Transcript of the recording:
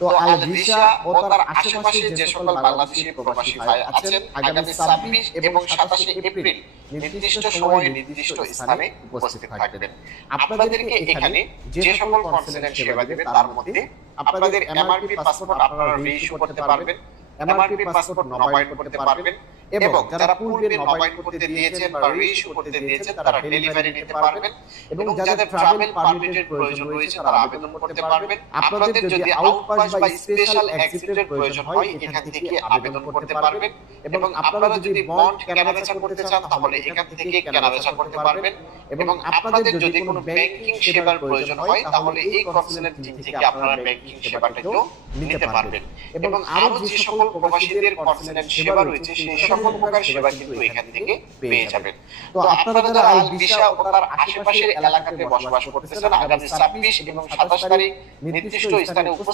তো আল ভিসা ও তার আশেপাশে যে সকল বাংলাদেশি প্রবাসী ভাই আছেন আগামী 26 এবং 27 এপ্রিল নির্দিষ্ট সময়ে নির্দিষ্ট স্থানে উপস্থিত থাকবেন। আপনাদেরকে এখানে যে সকল কনসুলেট সেবা দেবে তার মধ্যে আপনাদের এমআরপি পাসপোর্ট আপনারা রিইস্যু করতে পারবেন, এমআরপি পাসপোর্ট নবায়ন করতে পারবেন, এবং যারা পূর্বে নবায়ন করতে দিয়েছেন বা রিইস্যু করতে দিয়েছেন তারা ডেলিভারি নিতে পারবেন, এবং যাদের ট্রাভেল পারমিটের প্রয়োজন রয়েছে তারা আবেদন করতে পারবেন। আপনাদের যদি আউটপাস বা স্পেশাল এক্সিটের প্রয়োজন হয় এখান থেকে আবেদন করতে পারবেন, এবং আপনারা যদি বন্ড কেনাবেচা করতে চান তাহলে এখান থেকে কেনাবেচা করতে পারবেন, এবং আপনাদের যদি কোনো ব্যাংকিং সেবার প্রয়োজন হয় তাহলে এই কনসুলেট টিম থেকে আপনারা ব্যাংকিং সেবাটাও নিতে পারবেন। এবং আরো যে সকল প্রবাসীদের কনসুলেট সেবা রয়েছে সেই সকল প্রকার সেবা কিন্তু এখান থেকে পেয়ে যাবেন। তো আপনারা যারা আল ভিসা ও তার আশেপাশের এলাকাতে বসবাস করতেছেন আগামী 26 এবং 27 তারিখ নির্দিষ্ট স্থানে